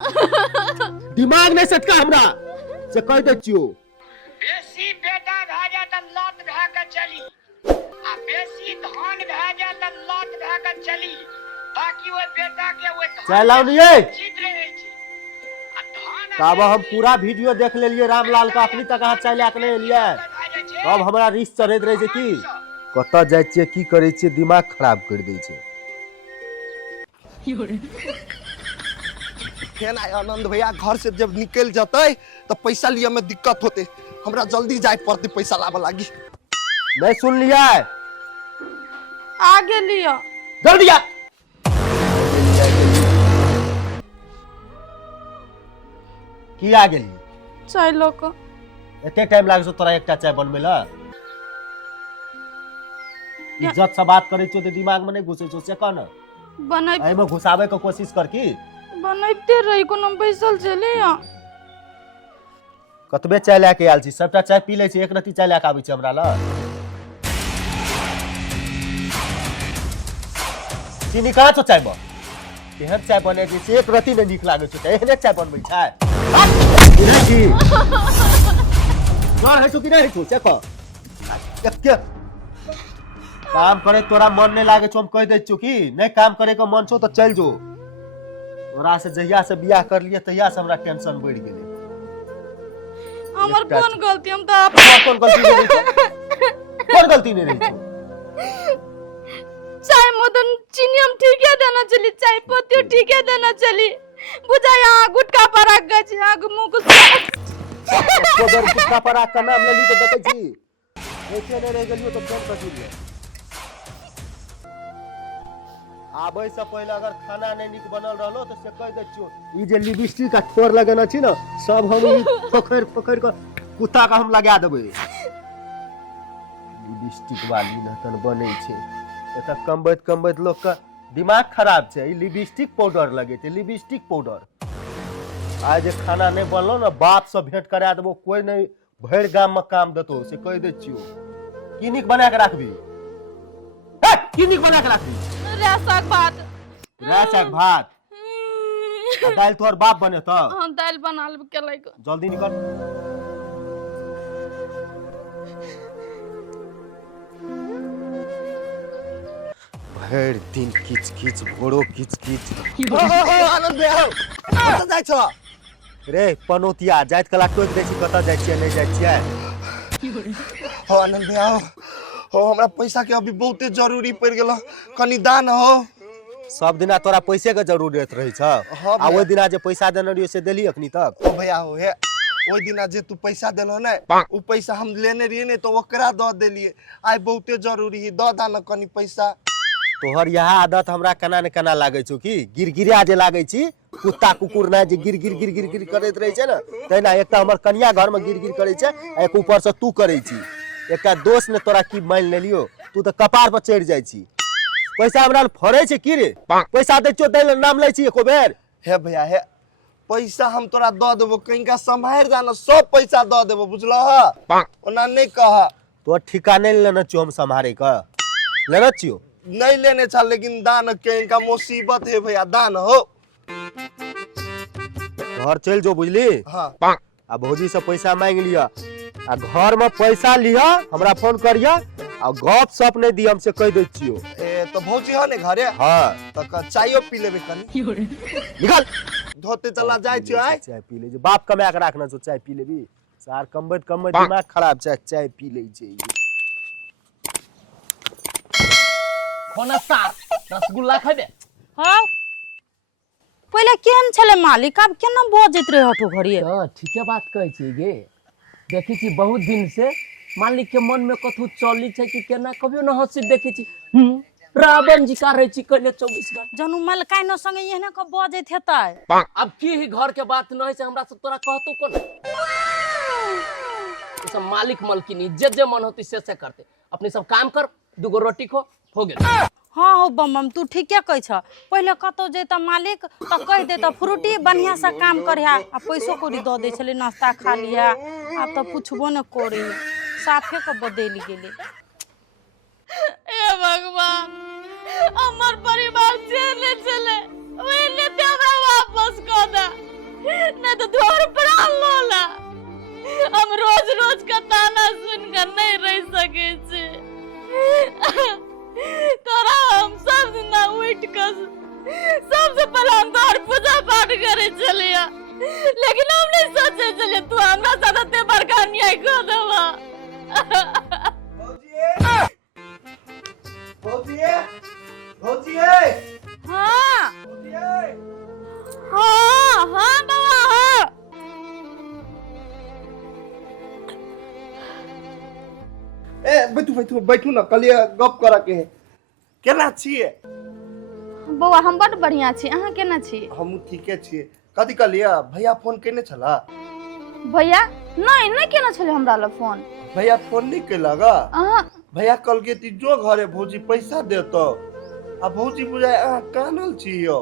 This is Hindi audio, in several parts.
दिमाग नहीं सटका हमरा से कह दे छियो। बेसी बेटा भए जाए त लत भए के चली आ बेसी धान भए जाए त लत भए के चली। बाकी वो बेटा के वो चाय लाओ लिए चित रहे छै आ धान तब हम पूरा वीडियो देख लेलिए रामलाल का अपनी तक हाथ चाय के नहीं लिए। अब हमरा रिस्क चढ़ैत रहे छै की कत जाय छियै की करे छियै दिमाग खराब कर दै छै। फेन आय आनंद भैया घर से जब निकल जाते तो पैसा लिया में दिक्कत होते, हमरा जल्दी जाए पड़ते पैसा लावे लागी। नहीं सुन लिया आगे लियो जल्दी आ। की आ गेली चाय लोक एते टाइम लागे छौ तोरा एकटा चाय बनबे ला। इज्जत से बात करे छौ त दिमाग में नहीं घुसे छौ से कह न। बनै एमे घुसावे के कोशिश कर की बनैते रही कोनो बैसल चले आ कतबे चाय लेके आयल छी सबटा चाय पी ले छी एक रत्ती चाय लेके आबै छी हमरा ल। चीनी कहाँ छौ चाय में केहन चाय बने छै एक रत्ती में नीक लागे छौ एहने चाय बनबै छै। नहीं की जोर है छौ कि नहीं छौ से कह के काम करे तोरा मन नहीं लागे छौ हम कह दै छियो की नहीं काम करे के मन छौ तो चल जो। तोरा से जहिया से बियाह कर लिए तहिया से हमरा टेंशन बढ़ गेलै। हमर कोन गलती हम त कौन गलती नहीं रही कौन गलती नहीं रही चाय मदन चीनी हम ठीके देना चली चाय पत्ती ठीके देना चली बुझाया गुटका पराग गछ आग मुंह को कोबर गुटका पराग का नाम ले ली तो देखै छी ऐसे नहीं रह गेलियो तो फोन कर दियो। आबै से पहले अगर खाना नहीं निक बनल रहलो तो से कह दे छियो ई जे लिपस्टिक का ठोर लगाना छी ना सब हम पकड़ पकड़ के कुत्ता का हम लगा देबै। लिपस्टिक वाली नतन बनै छै एत कमबैत कमबैत लोग का दिमाग खराब छै। ई लिपस्टिक पाउडर लगे छै लिपस्टिक पाउडर आज जे खाना नहीं बनलो ना बाप से भेंट करा देबो कोई नहीं भर गाम में काम देतो से कह दे छियो। की निक बना के राखबी की निक बना के राखबी रसाक भात रसाक भात दाल तोर बाप बने तो हम दाल बना लेब केलै को जल्दी निकल। भर दिन किच किच भोरो किच किच आनंद भैया कत जाय छ रे पनोतिया जाइत कला टोक दै छी कत जाय छियै नहीं जाय छियै। हो आनंद भैया हो हमरा पैसा के अभी बहुते जरूरी पड़ गेल कनी दान हो। सब दिना तोरा पैसे के जरूरत रही छ आ ओइ दिना जे पैसा देने रहियो से देली अखनी तक। ओ भैया हो हे ओइ दिना जे तू पैसा देलो ने उ पैसा हम लेने रहिए ने तो ओकरा द देलिए आइ बहुते जरूरी है द दान कनी पैसा। तोहर यह आदत हमरा केना ने केना लागे छौ की गिरगिरिया जे लागे छी कुत्ता कुकुर ना जे गिर गिर गिर गिर गिर करैत रहे छै ना तैना एकटा हमर कन्या घर में गिर गिर करे छै एक ऊपर से तू करे छी एकटा दोस्त ने तोरा की मान लेलियो तू तो कपार पर चढ़ जाय छी। पैसा हमरा फरे छै की रे पैसा दे छियो दै नाम लै छी एको बेर। हे भैया हे पैसा हम तोरा द देबो कहीं संभार जाना सब पैसा द देबो बुझलह ओना नहीं कह तो ठिका नहीं लेना छियो हम संभारे का लेना छियो नहीं लेने छा लेकिन दान के इनका मुसीबत है भैया दान हो। घर चल जो बुझली हाँ आ भौजी से पैसा मांग लिया आ घर में पैसा लिया हमरा फोन करिया आ गप सप नहीं दी हमसे कह दे छियो। ए तो भौजी हो ने घरे हाँ तो चायो पी लेबे कनी निकल धोते चला जाय छ आइ चाय पी ले बाप कमा के राखना छो चाय पी लेबी सार कमबैत कमबैत दिमाग खराब छै चाय पी ले छै। कोना सार रसगुल्ला खैबे हां पहले केन छले मालिक अब केना बजैत रहे हटो घरिए तो ठीके बात कहै छी गे देखै छी बहुत दिन से मालिक के मन में कथु चली छै कि केना कभियो न हंसी देखै छी रावण जी का रहे छी कहले 24 घंटा जनू मलकाई न संगे एहने क बजैत हेतै अब की ही घर के बात न है से हमरा से तोरा कहतो कोन सब मालिक मलकिनी जे मन होती से करते अपनी सब काम कर दुगो रोटी खो हो गेल। हाँ हो बम तू ठीके कह छ पहले कतो जेता मालिक त कह देता फ्रूटी बढ़िया से काम करिया आ पैसो कोरी द दे छले नाश्ता खा लिया अब त पूछबो न कोरी साफे के बदल गेले। ए भगवान हमर परिवार से ने चले ओए ने तेरा वापस कर दे, नहीं तो तू और प्राण लो ला। हम रोज रोज का ताना सुनकर नहीं रह सके छे। तोरा हम सब दिन उठ कर सबसे पहले हम तोहर पूजा पाठ करे चलिया, लेकिन हम नहीं सोचे चले तू हमरा साथ ते बड़का अन्याय कर देबा। हाँ हाँ हाँ बाबा हाँ। बैठू ना, कलिए गप करे के है। केना छिए? बौआ हम बड़ बढ़िया छी, अहाँ केना छी? हम ठीके छिए। कथी कलिया? भैया फोन केने छला? भैया नहीं नहीं केना छले हमरा ल फोन। भैया फोन नहीं केलगा? अहाँ भैया कल के ती जो घरे भौजी पैसा देतो, आ भौजी बुझाय अहाँ कानल छियो।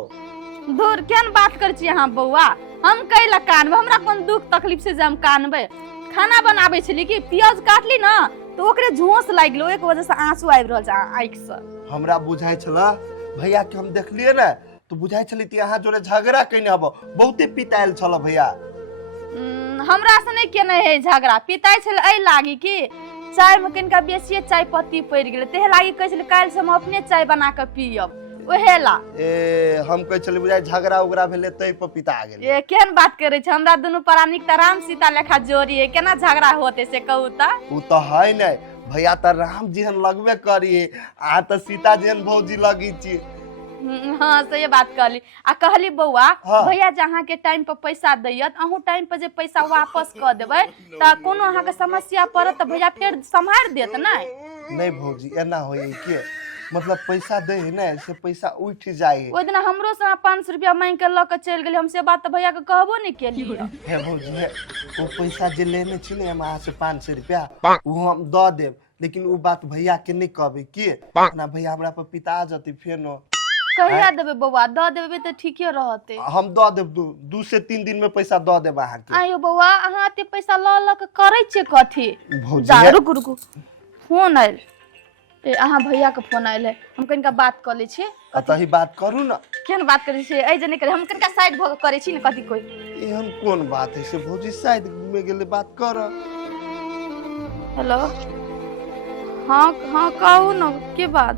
दूर केन बात कर छी अहाँ बौआ? हम कैला कानबे? हमरा कोन दुख तकलीफ से जे हम कानबे? खाना बनाबे छली कि प्याज काटली ना तो ओकरे झोंस लाग गेलो, एक वजह से आंसू आबि रहल छै आंखि से। हमरा बुझाय छला भैया के हम देखलिए ना तो बुझाय छली ती अहाँ जोरे झगड़ा कइने हबो, बहुते पिताइल छला भैया। हमरा से नहीं केने है झगड़ा, पिताई छले एई लागी कि चाय में किनका बेसिए चाय पत्ती पड़ गेले, तेहे लागी कहै छले काल से हम अपने चाय बना के पियब, ओहे ला। ए हम कहै छली बुझाय झगड़ा उगड़ा भेले तै पर पिता आ गेल। ए केहन बात करे छै? हमरा दुनू प्राणी त राम सीता लेखा जोड़ी है, केना झगड़ा होते से कहू त? उ तो है नै, भैया त राम जेहन लगबे करिए, आ त सीता जेहन भौजी लगी छी। हाँ सही बात कहली। आ कहली बौआ हाँ। भैया जहाँ के टाइम पर पैसा दैयत, अहूँ टाइम पर जे पैसा वापस कर देबै त कोनो अहाँ के समस्या पड़त त भैया फेर संभाल देत ना। नहीं भौजी एना होई के, मतलब पैसा दे है ना से पैसा उठ जाए। ओइ दिन हमरो से 500 रुपया मांग के ल के चल गेली, हम से बात त भैया के कहबो नहीं केली। हे भौजी है वो पैसा जे लेने छी ने अहाँ से 500 रुपया वो हम द देब, लेकिन वो बात भैया के नहीं कहबे के ना, भैया हमरा पर पिता जति फेर न। कहिया देबे बौआ? द देबे त ठीके रहते। हम द देब 2 से 3 दिन में पैसा द देब अहाँ के। आयो बौआ अहाँ ते पैसा ल के करै छे कथी? भौजी जा है रुक रुक, फोन आइल। ए अहाँ भैया के फोन आइल है, हम कनिका बात कर ले छी। अतही बात करू ना। केहन बात करे छी? ए जे नहीं करे, हम कनिका साइड भ के करे छी न कथी कोई। एहन कोन बात है से भौजी साइड में गेले बात कर। हेलो हाँ हाँ कहू न के बात?